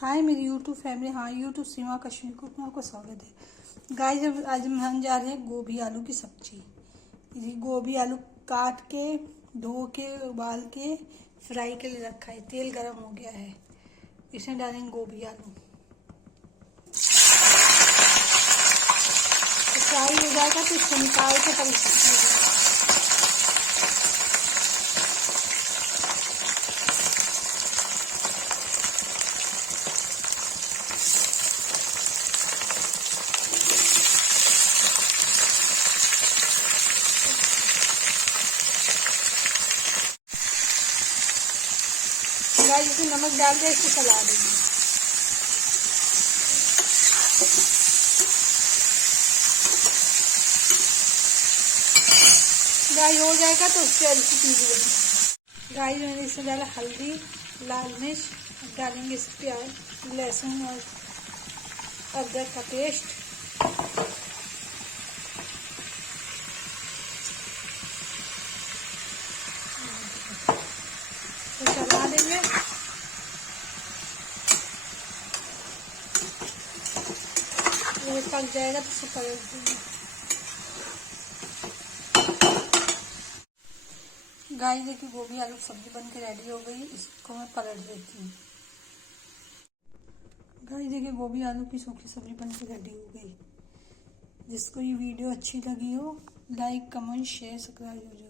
हाय मेरी YouTube family. हाँ, YouTube सीमा Kashmir cook में आपका स्वागत है। गाइस, आज हम बनाने जा रहे हैं गोभी आलू की सब्जी। ये गोभी आलू काट के, धो के, उबाल के फ्राई के लिए रखा है। तेल गरम हो गया है, इसमें डालेंगे गोभी आलू। तो फ्राई हो जाएगा तो इसको निकाल के तब इसमें नमक डाल के इसको चला देंगे। गाय हो जाएगा तो उसके हल्की चीज़ गाय मैंने इसमें डाला हल्दी, लाल मिर्च, डालेंगे इस प्याज, लहसुन और अदरक का पेस्ट। तो चला देंगे। ये पक जाएगा तो इसको पलट देंगे। गाइस देखिए, गोभी आलू सब्जी बन के रेडी हो गई। इसको मैं पलट देती हूँ। गाइस देखिए, गोभी आलू की सूखी सब्जी बन के रेडी हो गई। जिसको ये वीडियो अच्छी लगी हो, लाइक, कमेंट, शेयर, सब्सक्राइब हो जाए।